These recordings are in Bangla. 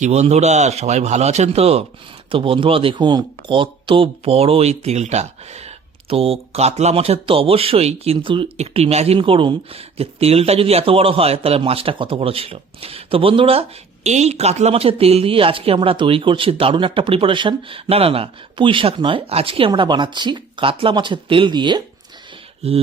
কি বন্ধুরা, সবাই ভালো আছেন তো? তো বন্ধুরা দেখুন কত বড় এই তেলটা। তো কাতলা মাছের তো অবশ্যই, কিন্তু একটু ইম্যাজিন করুন যে তেলটা যদি এত বড় হয় তাহলে মাছটা কত বড় ছিল। তো বন্ধুরা, এই কাতলা মাছের তেল দিয়ে আজকে আমরা তৈরি করছি দারুণ একটা প্রিপারেশন। না না না, পুঁই শাক নয়, আজকে আমরা বানাচ্ছি কাতলা মাছের তেল দিয়ে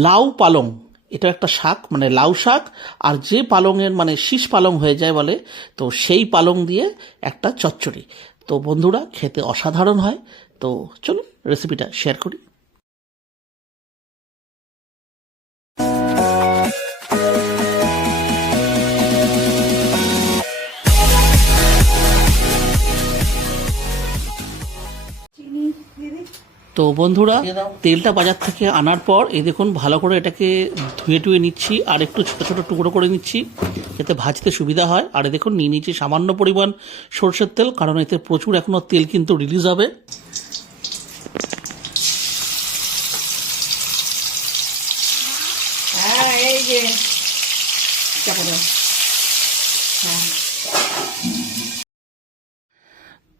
লাউ পালং। এটা একটা শাক, মানে লাউ শাক, আর যে পালংয়ের মানে শীষ পালং হয়ে যায় বলে, তো সেই পালং দিয়ে একটা চচ্চড়ি। তো বন্ধুরা, খেতে অসাধারণ হয়। তো চলুন রেসিপিটা শেয়ার করি। তো বন্ধুরা, তেলটা বাজার থেকে আনার পর এই দেখুন ভালো করে এটাকে ধুয়ে টুয়ে নিচ্ছি, আর একটু ছোটো ছোটো টুকরো করে নিচ্ছি যাতে ভাজতে সুবিধা হয়। আর দেখুন নিয়ে নিচ্ছি সামান্য পরিমাণ সরষের তেল, কারণ এতে প্রচুর এখনও তেল কিন্তু রিলিজ হবে।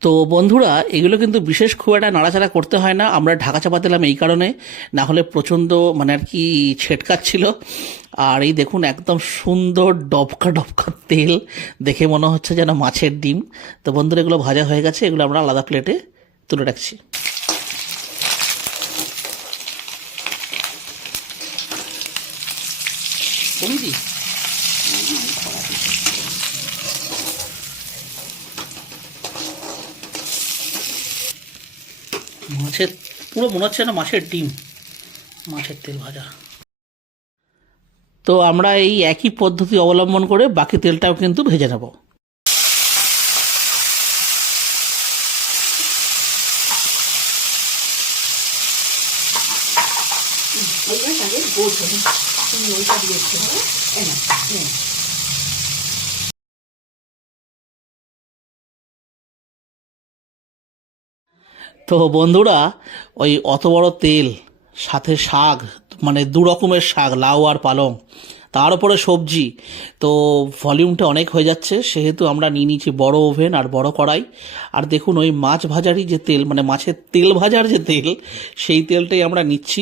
তো বন্ধুরা, এগুলো কিন্তু বিশেষ খুব একটা নাড়াচাড়া করতে হয় না, আমরা ঢাকা চাপা দিলাম এই কারণে, না হলে প্রচণ্ড মানে আর কি ছেটকাচ্ছিল। আর এই দেখুন একদম সুন্দর ডবকা ডবকা তেল, দেখে মনে হচ্ছে যেন মাছের ডিম। তো বন্ধুরা, এগুলো ভাজা হয়ে গেছে, এগুলো আমরা আলাদা প্লেটে তুলে রাখছি। মাছের পুরো মনে হচ্ছে না মাছের ডিম, মাছের তেল ভাজা। তো আমরা এই একই পদ্ধতি অবলম্বন করে বাকি তেলটাও কিন্তু ভেজে নেব। তো বন্ধুরা, ওই অত বড় তেল, সাথে শাক, মানে দু রকমের শাক, লাউ আর পালং, তার উপরে সবজি, তো ভলিউমটা অনেক হয়ে যাচ্ছে, সেহেতু আমরা নিয়ে নিয়েছি বড় ওভেন আর বড় কড়াই। আর দেখুন ওই মাছ ভাজারই যে তেল, মানে মাছের তেল ভাজার যে তেল, সেই তেলটাই আমরা নিচ্ছি।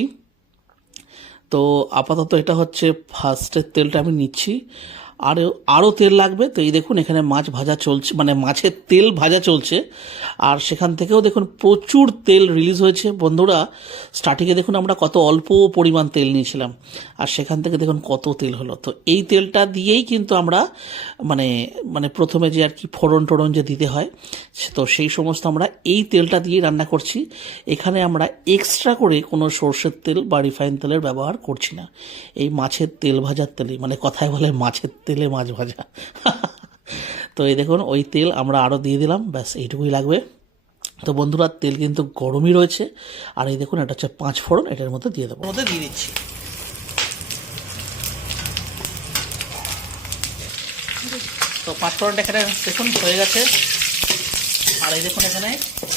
তো আপাতত এটা হচ্ছে ফার্স্টের তেলটা আমি নিচ্ছি, আর আরও তেল লাগবে। তো এই দেখুন এখানে মাছ ভাজা চলছে, মানে মাছের তেল ভাজা চলছে, আর সেখান থেকেও দেখুন প্রচুর তেল রিলিজ হয়েছে। বন্ধুরা, স্টার্টিংয়ে দেখুন আমরা কত অল্প পরিমাণ তেল নিয়েছিলাম, আর সেখান থেকে দেখুন কত তেল হলো। তো এই তেলটা দিয়েই কিন্তু আমরা মানে মানে প্রথমে যে আর কি ফোড়ন টোড়ন যে দিতে হয়, তো সেই সমস্ত আমরা এই তেলটা দিয়ে রান্না করছি। এখানে আমরা এক্সট্রা করে কোনো সর্ষের তেল বা রিফাইন তেলের ব্যবহার করছি না, এই মাছের তেল ভাজার তেলেই, মানে কথায় বলে মাছের তেলে মাছ ভাজা। তো এই দেখুন ওই তেল আমরা আরও দিয়ে দিলাম, ব্যাস এইটুকুই লাগবে। তো বন্ধুরা, তেল কিন্তু গরমই রয়েছে, আর এই দেখুন এটা হচ্ছে 5 ফোড়ন, এটার মধ্যে দিয়ে দেবো, মধ্যে দিয়ে দিচ্ছি। তো 5 ফোড়নটা এখানে দেখুন হয়ে গেছে, আর এই দেখুন এখানে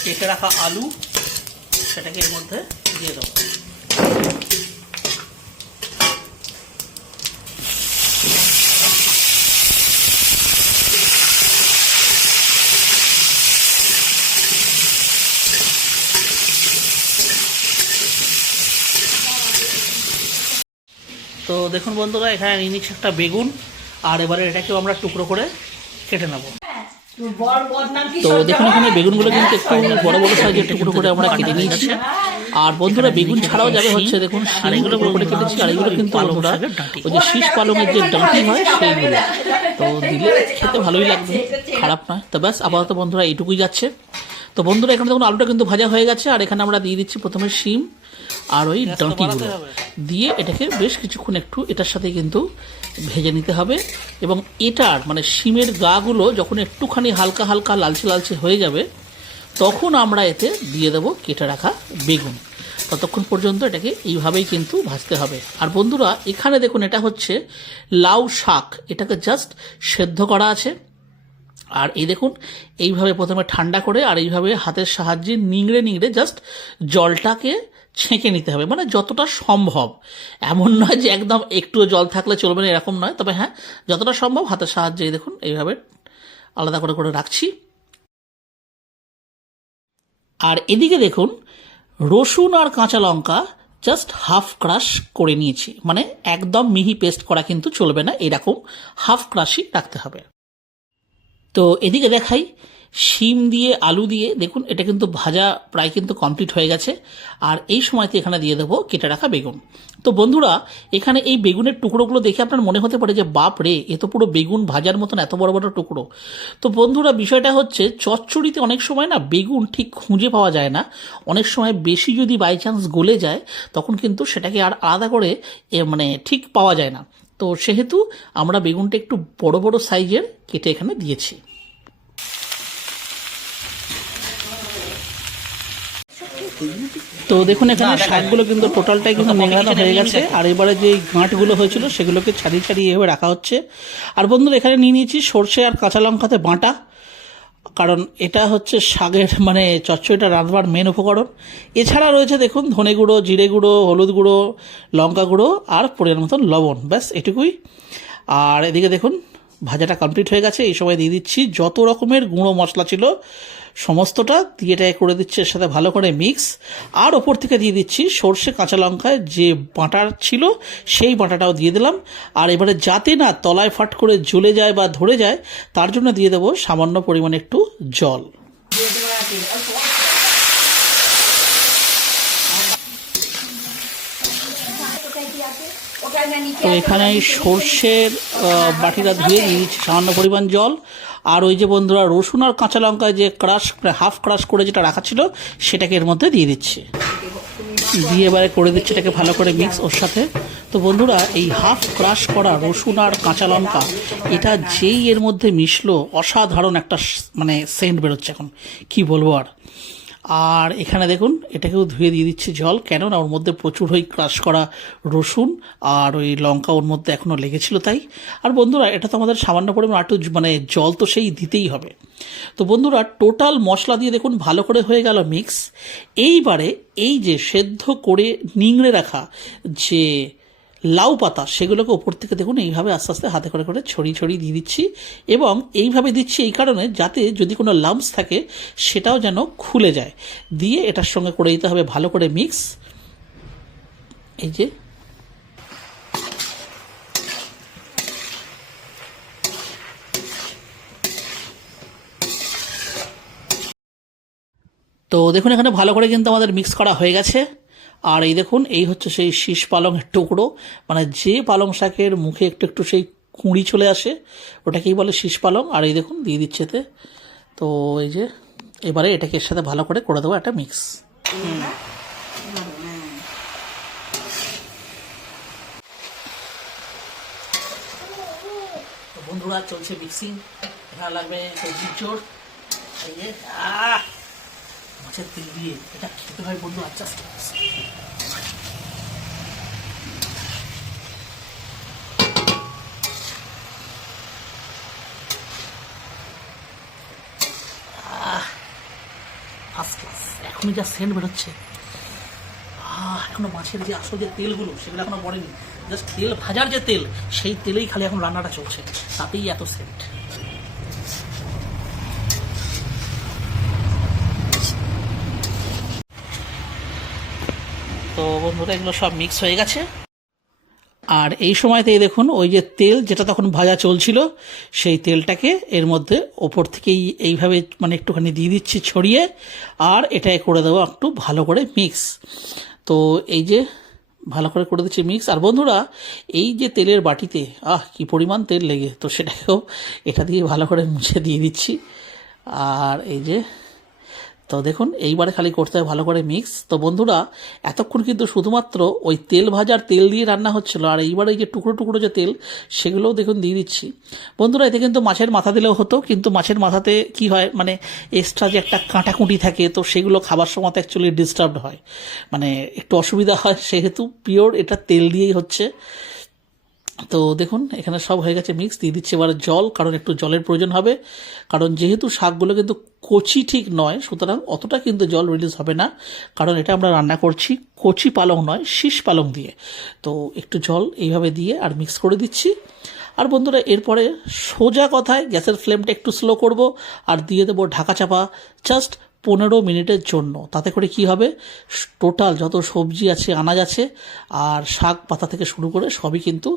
কেটে রাখা আলু, সেটাকে এর মধ্যে দিয়ে দেবো। তো দেখুন বন্ধুরা, এখানে নিয়ে নিচ্ছি একটা বেগুন, আর এবারে এটাকেও আমরা টুকরো করে কেটে নেব। তো দেখুন এখানে বেগুনগুলো কিন্তু একটু বড় বড় সাইজের টুকরো করে আমরা কেটে নিয়েছি। আর বন্ধুরা, বেগুন ছাড়াও যাবে হচ্ছে দেখুন শিমগুলো বড় করে কেটেছি, আর এগুলো কিন্তু বন্ধুরা ওই যে শীষ পালংয়ের যে ডাঁটি হয় সেইগুলো, তো দিলে খেতে ভালোই লাগবে, খারাপ নয়। তো ব্যাস আপাতত বন্ধুরা এইটুকুই যাচ্ছে। তো বন্ধুরা, এখানে দেখুন আলুটা কিন্তু ভাজা হয়ে গেছে, আর এখানে আমরা দিয়ে দিচ্ছি প্রথমে শিম আর ওই ডাঁটিগুলো দিয়ে এটাকে বেশ কিছুক্ষণ একটু এটার সাথে কিন্তু ভেজে নিতে হবে। এবং এটার মানে শিমের গাগুলো যখন একটুখানি হালকা হালকা লালচে লালচে হয়ে যাবে, তখন আমরা এতে দিয়ে দেবো কেটে রাখা বেগুন। ততক্ষণ পর্যন্ত এটাকে এইভাবেই কিন্তু ভাজতে হবে। আর বন্ধুরা, এখানে দেখুন এটা হচ্ছে লাউ শাক, এটাকে জাস্ট সেদ্ধ করা আছে। আর এই দেখুন এইভাবে প্রথমে ঠান্ডা করে, আর এইভাবে হাতের সাহায্যে নিংড়ে নিংড়ে জাস্ট জলটাকে ছেঁকে নিতে হবে, মানে যতটা সম্ভব। এমন নয় যে একদম একটুও জল থাকলে চলবে না, এরকম নয়, তবে হ্যাঁ যতটা সম্ভব হাতের সাহায্যে দেখুন এইভাবে আলাদা করে করে রাখছি। আর এদিকে দেখুন রসুন আর কাঁচা লঙ্কা জাস্ট হাফ ক্রাশ করে নিয়েছি, মানে একদম মিহি পেস্ট করা কিন্তু চলবে না, এরকম হাফ ক্রাশই রাখতে হবে। তো এদিকে দেখাই শিম দিয়ে আলু দিয়ে, দেখুন এটা কিন্তু ভাজা প্রায় কিন্তু কমপ্লিট হয়ে গেছে। আর এই সময়তে এখানে দিয়ে দেবো কেটে রাখা বেগুন। তো বন্ধুরা এখানে এই বেগুনের টুকরোগুলো দেখে আপনার মনে হতে পারে যে বাপ রে, এ তো পুরো বেগুন ভাজার মতন এত বড় বড় টুকরো। তো বন্ধুরা বিষয়টা হচ্ছে চচ্চড়িতে অনেক সময় না বেগুন ঠিক খুঁজে পাওয়া যায় না, অনেক সময় বেশি যদি বাই চান্স গলে যায় তখন কিন্তু সেটাকে আর আলাদা করে মানে ঠিক পাওয়া যায় না। তো সেহেতু আমরা বেগুনটা একটু বড় বড় সাইজের কেটে এখানে দিয়েছি। তো দেখুন এখানে শাকগুলো কিন্তু টোটালটাই কিন্তু নেংড়ানো হয়ে গেছে। আর এবারে যে গাঁটগুলো হয়েছিল সেগুলোকে ছাড়িয়ে ছাড়িয়ে এভাবে রাখা হচ্ছে। আর বন্ধুরা এখানে নিয়ে নিয়েছি সর্ষে আর কাঁচা লঙ্কাতে বাটা, কারণ এটা হচ্ছে শাকের মানে চচ্চড়িটা রাঁধবার মেন উপকরণ। এছাড়া রয়েছে দেখুন ধনে গুঁড়ো, জিরে গুঁড়ো, হলুদ গুঁড়ো, লঙ্কা গুঁড়ো আর পরিমাণ মতন লবণ, ব্যাস এটুকুই। আর এদিকে দেখুন ভাজাটা কমপ্লিট হয়ে গেছে। এই সময় দিয়ে দিচ্ছি যত রকমের গুঁড়ো মশলা ছিল সমস্তটা দিয়ে এটাকে করে দিচ্ছি এর সাথে ভালো করে মিক্স। আর ওপর থেকে দিয়ে দিচ্ছি সর্ষে কাঁচা লঙ্কায় যে বাটার ছিল সেই বাটাটাও দিয়ে দিলাম। আর এবারে যাতে না তলায় ফাট করে জ্বলে যায় বা ধরে যায় তার জন্য দিয়ে দেবো সামান্য পরিমাণে একটু জল। তো এখানে সর্ষের বাটিটা ধুয়ে দিয়ে দিচ্ছি সামান্য পরিমাণ জল। আর ওই যে বন্ধুরা রসুন আর কাঁচা লঙ্কায় যে ক্রাশ হাফ ক্রাশ করে যেটা রাখা ছিল সেটাকে এর মধ্যে দিয়ে দিচ্ছি, দিয়ে এবারে করে দিচ্ছি এটাকে ভালো করে মিক্স ওর সাথে। তো বন্ধুরা এই হাফ ক্রাশ করা রসুন আর কাঁচা লঙ্কা এটা যেই এর মধ্যে মিশলো অসাধারণ একটা মানে সেন্ট বেরোচ্ছে, এখন কি বলবো আর। আর এখানে দেখুন এটাকেও ধুয়ে দিয়ে দিচ্ছি জল, কেননা ওর মধ্যে প্রচুর ওই ক্রাশ করা রসুন আর ওই লঙ্কা ওর মধ্যে এখনও লেগেছিল তাই। আর বন্ধুরা এটা তো আমাদের সামান্য পরিমাণ একটু মানে জল তো সেই দিতেই হবে। তো বন্ধুরা টোটাল মশলা দিয়ে দেখুন ভালো করে হয়ে গেল মিক্স। এইবারে এই যে সেদ্ধ করে নিংড়ে রাখা যে লাউ পাতা সেগুলোকে ওপর থেকে দেখুন এইভাবে আস্তে আস্তে হাতে করে করে ছড়িয়ে ছড়িয়ে দিয়ে দিচ্ছি। এবং এইভাবে দিচ্ছি এই কারণে যাতে যদি কোনো লাম্পস থাকে সেটাও যেন খুলে যায়। দিয়ে এটার সঙ্গে করে দিতে হবে ভালো করে মিক্স। এই যে তো দেখুন এখানে ভালো করে কিন্তু আমাদের মিক্স করা হয়ে গেছে। আর এই দেখুন এই হচ্ছে সেই শীষ পালংয়ের টুকরো, মানে যে পালং শাকের মুখে একটু একটু সেই কুঁড়ি চলে আসে ওটাকেই বলে শীষ পালং। আর এই দেখুন দিয়ে দিচ্ছে এতে। তো এই যে এবারে এটাকে এর সাথে ভালো করে দেবো একটা মিক্স। তো বন্ধুরা চলছে মিক্সিং, এখানে লাগবে সবজির চোর, এই যে মাছের তেল দিয়ে এটা খেতে হয় বন্ধু। আচ্ছা ফার্স্ট ক্লাস, এখনই যা সেন্ট বেরোচ্ছে। এখনো মাছের যে আসল যে তেলগুলো সেগুলো এখনো পড়েনি, জাস্ট তেল ভাজার যে তেল সেই তেলেই খালি এখন রান্নাটা চলছে, তাতেই এত সেন্ট। তো বন্ধুরা এগুলো সব মিক্স হয়ে গেছে। আর এই সময়তেই দেখুন ওই যে তেল যেটা তখন ভাজা চলছিল সেই তেলটাকে এর মধ্যে ওপর থেকেই এইভাবে মানে একটুখানি দিয়ে দিচ্ছি ছড়িয়ে। আর এটাই করে দেবো একটু ভালো করে মিক্স। তো এই যে ভালো করে দিচ্ছি মিক্স। আর বন্ধুরা এই যে তেলের বাটিতে কি পরিমাণ তেল লেগে, তো সেটাকেও এটা দিয়ে ভালো করে মুছে দিয়ে দিচ্ছি। আর এই যে তো দেখুন এইবারে খালি করতে হবে ভালো করে মিক্স। তো বন্ধুরা এতক্ষণ কিন্তু শুধুমাত্র ওই তেল ভাজার তেল দিয়ে রান্না হচ্ছিল, আর এইবারে এই যে টুকরো টুকরো যে তেল সেগুলোও দেখুন দিয়ে দিচ্ছি। বন্ধুরা এতে কিন্তু মাছের মাথা দিলেও হতো, কিন্তু মাছের মাথাতে কি হয় মানে এক্সট্রা যে একটা কাঁটাকুঁটি থাকে, তো সেগুলো খাবার সময় অ্যাকচুয়ালি ডিস্টার্বড হয়, মানে একটু অসুবিধা হয়, সেহেতু পিওর এটা তেল দিয়েই হচ্ছে। তো দেখুন এখানে সব হয়ে গেছে মিক্স। দিয়ে দিচ্ছি এবার জল, কারণ একটু জলের প্রয়োজন হবে, কারণ যেহেতু শাকগুলো কিন্তু কচি ঠিক নয় সুতরাং অতটা কিন্তু জল রিলিজ হবে না, কারণ এটা আমরা রান্না করছি কচি পালং নয় শীষ পালং দিয়ে। তো একটু জল এইভাবে দিয়ে আর মিক্স করে দিচ্ছি। আর বন্ধুরা এরপরে সোজা কথায় গ্যাসের ফ্লেমটা একটু স্লো করব আর দিয়ে দেবো ঢাকা চাপা জাস্ট 15 মিনিটের জন্য। তাতে করে কি হবে, টোটাল যত সবজি আছে, আনাজ আছে আর শাক পাতা থেকে শুরু করে সবই কিন্তু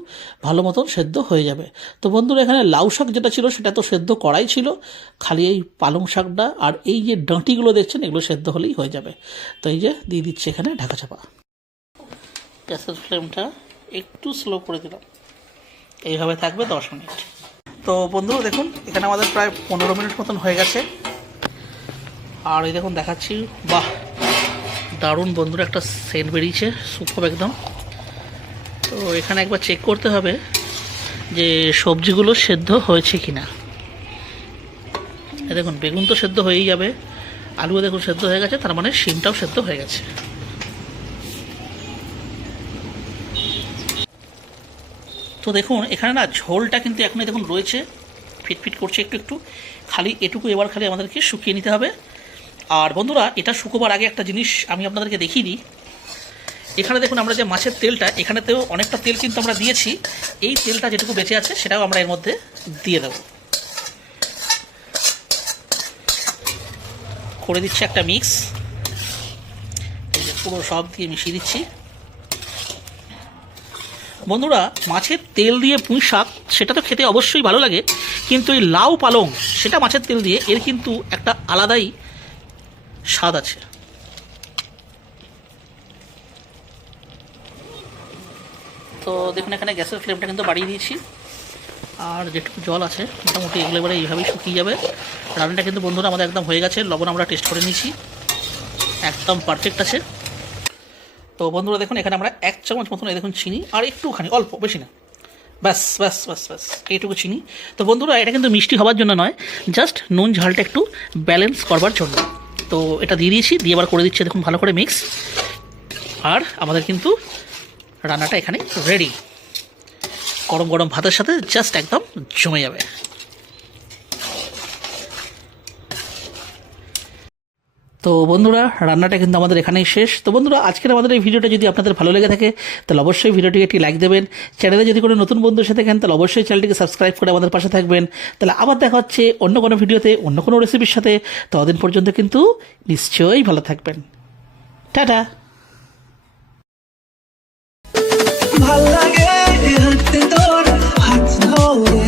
ভালো মতন সেদ্ধ হয়ে যাবে। তো বন্ধুরা, এখানে লাউ শাক যেটা ছিল সেটা তো সেদ্ধ করাই ছিল, খালি এই পালং শাকটা আর এই যে ডাঁটিগুলো দেখছেন এগুলো সেদ্ধ হলেই হয়ে যাবে। তো এই যে দিয়ে দিচ্ছি এখানে ঢাকা চাপা। গ্যাসের ফ্লেমটা একটু স্লো করে দিলাম, এইভাবে থাকবে 10 মিনিট। তো বন্ধুরা দেখুন, এখানে আমাদের প্রায় 15 মিনিট মতন হয়ে গেছে। আর এই দেখুন দেখাচ্ছি, বাহ দারুণ বন্ধুরা একটা সেন্ট বেরিয়েছে, সুপার একদম। তো এখানে একবার চেক করতে হবে যে সবজিগুলো সেদ্ধ হয়েছে কিনা। এই দেখুন বেগুন তো সেদ্ধ হয়েই যাবে, আলুও দেখুন সেদ্ধ হয়ে গেছে, তার মানে শিমটাও সেদ্ধ হয়ে গেছে। তো দেখুন এখানে না ঝোলটা কিন্তু এখনই দেখুন রয়েছে, ফিটফিট করছে একটু একটু, খালি এটুকু এবার খালি আমাদেরকে শুকিয়ে নিতে হবে। আর বন্ধুরা, এটা শুকোবার আগে একটা জিনিস আমি আপনাদেরকে দেখিয়ে দিই। এখানে দেখুন আমরা যে মাছের তেলটা, এখানেতেও অনেকটা তেল কিন্তু আমরা দিয়েছি, এই তেলটা যেটুকু বেঁচে আছে সেটাও আমরা এর মধ্যে দিয়ে দেব। করে দিচ্ছি একটা মিক্স, এই যে পুরো সব দিয়ে মিশিয়ে দিচ্ছি। বন্ধুরা, মাছের তেল দিয়ে পুঁই শাক সেটা তো খেতে অবশ্যই ভালো লাগে, কিন্তু এই লাউ পালং সেটা মাছের তেল দিয়ে এর কিন্তু একটা আলাদাই স্বাদ আছে। তো দেখুন এখানে গ্যাসের ফ্লেমটা কিন্তু বাড়িয়ে দিয়েছি, আর যেটুকু জল আছে মোটামুটি এগুলো এবারে এইভাবেই শুকিয়ে যাবে। রান্নাটা কিন্তু বন্ধুরা আমাদের একদম হয়ে গেছে, লবণ আমরা টেস্ট করে নিয়েছি, একদম পারফেক্ট আছে। তো বন্ধুরা দেখুন এখানে আমরা 1 চামচ মতন এই দেখুন চিনি, আর একটুখানি অল্প, বেশি না, ব্যাস ব্যাস ব্যাস ব্যাস এইটুকু চিনি। তো বন্ধুরা, এটা কিন্তু মিষ্টি হওয়ার জন্য নয়, জাস্ট নুন ঝালটা একটু ব্যালেন্স করবার জন্য। তো এটা দিয়ে দিয়েছি, দিয়ে এবার করে দিচ্ছি দেখুন ভালো করে মিক্স। আর আমাদের কিন্তু রান্নাটা এখানে রেডি, গরম গরম ভাতের সাথে জাস্ট একদম জমে যাবে। তো বন্ধুরা, রান্নাটা কিন্তু আমাদের এখানেই শেষ। তো বন্ধুরা, আজকের আমাদের এই ভিডিওটা যদি আপনাদের ভালো লেগে থাকে তাহলে অবশ্যই ভিডিওটিকে একটি লাইক দেবেন। চ্যানেলে যদি কোনো নতুন বন্ধু এসে থাকেন তাহলে অবশ্যই চ্যানেলটিকে সাবস্ক্রাইব করে আমাদের পাশে থাকবেন। তাহলে আবার দেখা হচ্ছে অন্য কোনো ভিডিওতে, অন্য কোনো রেসিপির সাথে। ততদিন পর্যন্ত কিন্তু নিশ্চয়ই ভালো থাকবেন। টাটা। ভাল লাগে হাঁটতে তোর হাত ধরে